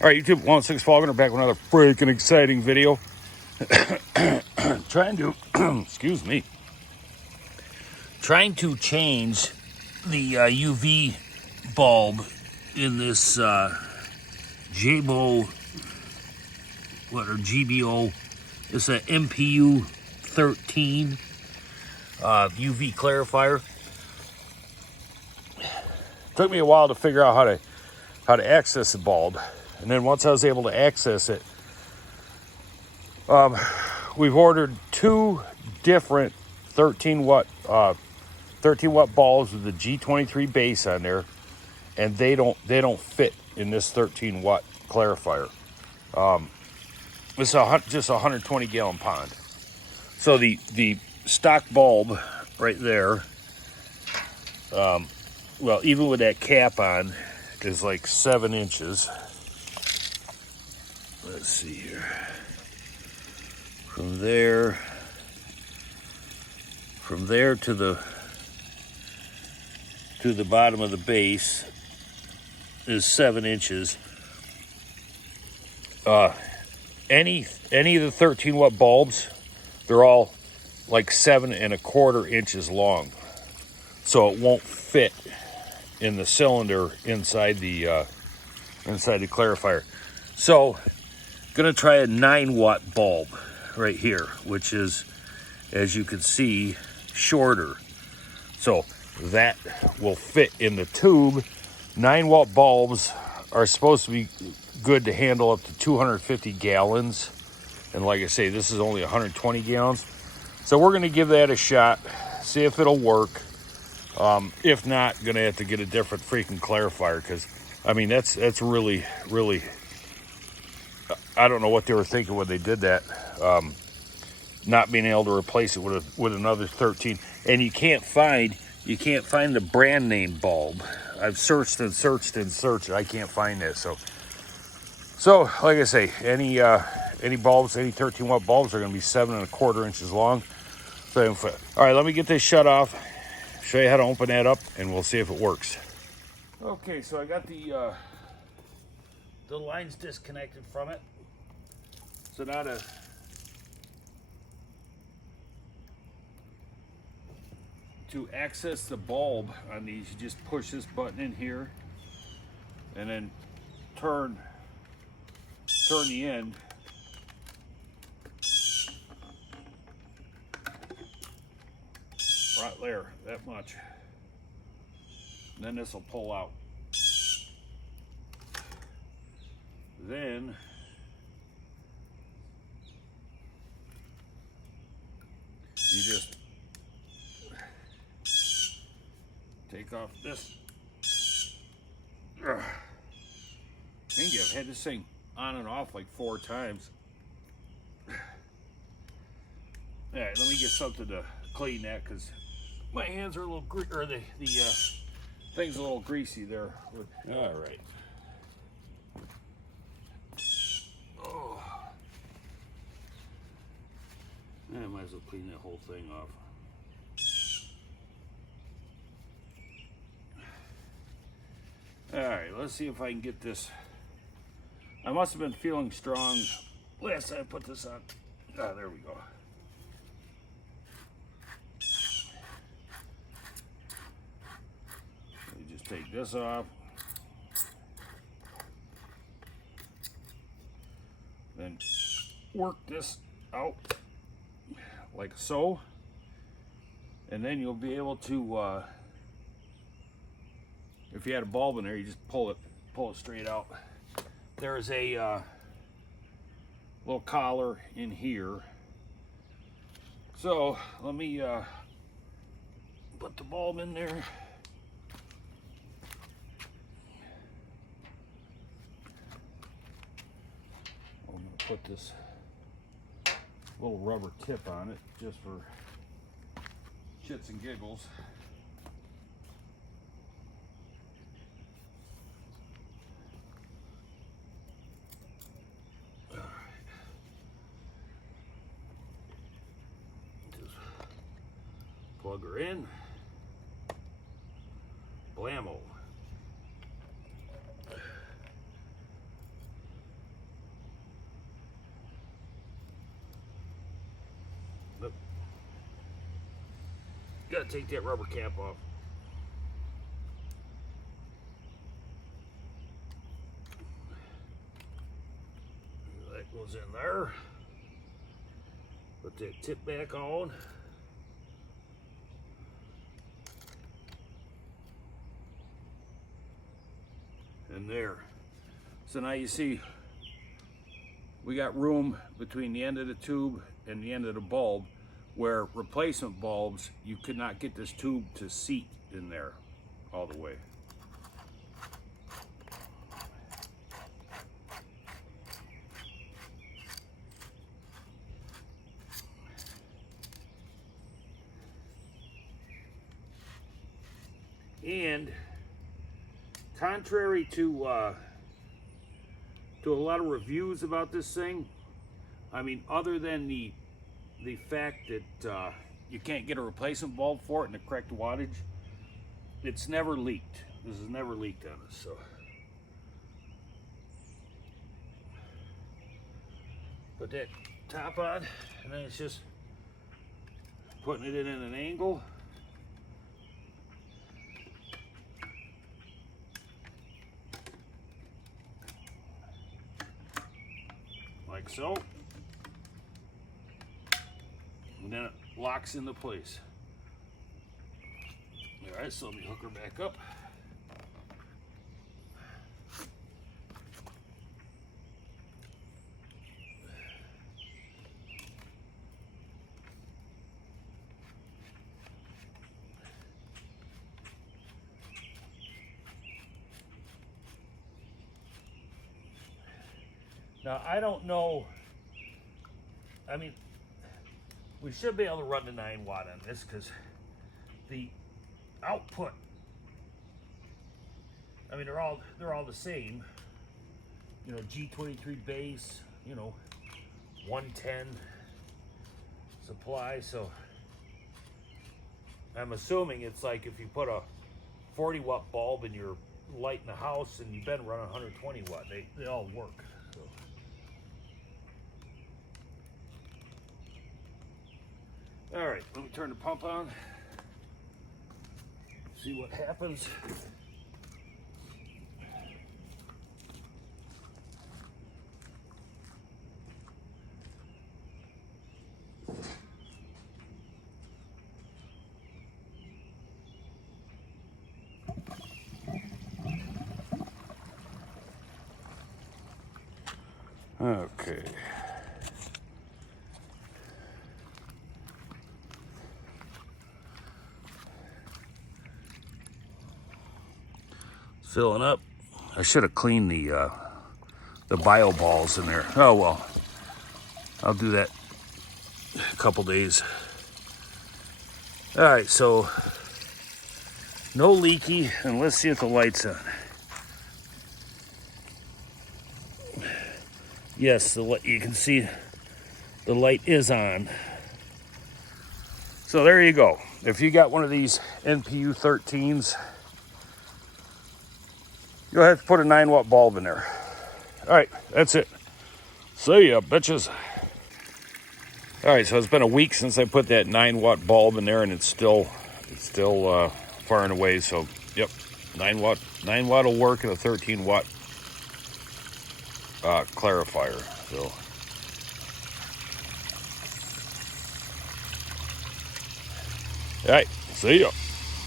All right, YouTube, 16 Fogger, back with another freaking exciting video. Trying to, excuse me, trying to change the UV bulb in this Jebao, GBO. It's an NPU13 UV clarifier. Took me a while to figure out how to access the bulb, and then once I was able to access it, we've ordered two different 13 watt bulbs with the G23 base on there, and they don't fit in this 13 watt clarifier. It's just a 120 gallon pond. So the stock bulb right there, well, even with that cap on, is like 7 inches. Let's see here. From there to the bottom of the base is 7 inches. Any of the 13 watt bulbs, they're all like 7¼ inches long, so it won't fit in the cylinder inside the clarifier. So gonna try a 9 watt bulb right here, which is, as you can see, shorter, so that will fit in the tube. 9 watt bulbs are supposed to be good to handle up to 250 gallons, and like I say, this is only 120 gallons, so we're going to give that a shot, see if it'll work. If not, gonna have to get a different freaking clarifier, because I mean that's really, I don't know what they were thinking when they did that, not being able to replace it with another 13. And you can't find the brand name bulb. I've searched and searched and searched. I can't find that. So like I say, any bulbs, any 13 watt bulbs are going to be 7¼ inches long. So all right, let me get this shut off, show you how to open that up, and we'll see if it works. Okay, so I got the lines disconnected from it. So now to access the bulb on these, you just push this button in here and then turn the end. Right there, that much. And then this will pull out. Then you just take off this. Thank you. I've had this thing on and off like 4 times. All right, let me get something to clean that, because my hands are a little or the thing's a little greasy there. All right. Oh, I might as well clean that whole thing off. All right, let's see if I can get this. I must have been feeling strong last time I put this on. Ah, there we go. Let me just take this off. Then work this out like so. And then you'll be able to, if you had a bulb in there, you just pull it straight out. There's a little collar in here. So let me put the bulb in there. I'm gonna put this little rubber tip on it just for shits and giggles. Plug her in. Blammo. Gotta take that rubber cap off. That goes in there. Put that tip back on. And there. So now you see we got room between the end of the tube and the end of the bulb, where replacement bulbs, you could not get this tube to seat in there all the way. And contrary to a lot of reviews about this thing, I mean, other than the fact that you can't get a replacement bulb for it and the correct wattage, it's never leaked. This has never leaked on us. So put that top on, and then it's just putting it in at an angle. Like so. And then it locks into place. All right, so let me hook her back up. Now, I don't know, I mean, we should be able to run the 9 watt on this, because the output, I mean, they're all the same, you know, G23 base, you know, 110 supply. So I'm assuming it's like if you put a 40 watt bulb in your light in the house and you've been running 120 watt, they all work. So. All right, let me turn the pump on, see what happens. Okay. Filling up. I should have cleaned the bio balls in there. Oh well, I'll do that in a couple days. All right, so no leaky, and let's see if the light's on. Yes, you can see the light is on. So there you go. If you got one of these NPU13s, you'll have to put a 9 watt bulb in there. All right, that's it. See ya, bitches. All right, so it's been a week since I put that 9 watt bulb in there, and it's still far and away. So, yep, 9 watt will work, and a 13 watt clarifier. So, all right, see ya.